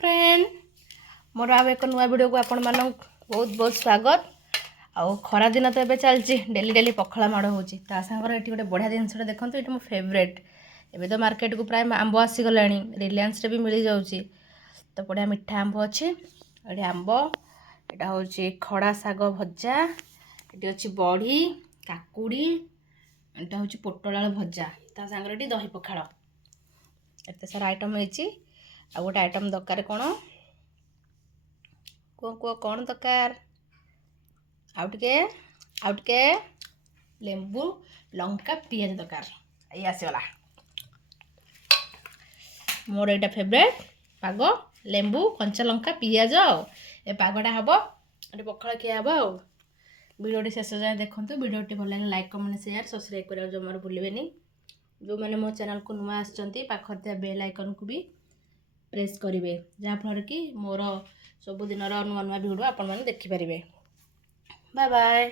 Friend मोर आउ एक नुआ वीडियो को आपण मानक बहुत बहुत स्वागत। आउ खरा दिन तो एबे चलची डेली डेली पखला माड़ होची ता संगर एठी गोटे बढ़िया जिनसटा देखंतु एठी मो फेवरेट। एबे तो मार्केट को प्राय आंब आसी गलानी रिलायंस रे भी मिल जाउची तो बढ़िया मिठा आंब अछि। एठी आंब एटा होची खड़ा साग भजा एठी अछि बड़ी काकुड़ी एटा होची पोटल आलू भजा ता संगर एठी दही पखाळ एते सारा आइटम होईची। आ गोटे आइटम दरकार कौन को कौन दरकार आउ टिके लेंबू लंका पियाज दरकार ये आसीगला मोर एटा फेवरेट पाग लेंबू कंचा लंका पियाज ए पागटा हम ये पखाल खिया हम। आ वीडियो शेष जाए देखो वीडियो भल लगे लाइक कमेंट शेयर सब्सक्राइब करा जमार भूलें। जो मैंने मो चैनल को नुआ आसचंती पाखर बेल आइकन को भी प्रेस करेंगे जहाँफल कि मोर सबुदिन नुआ नुआ वीडियो आपण मैंने देखिपारे। Bye bye.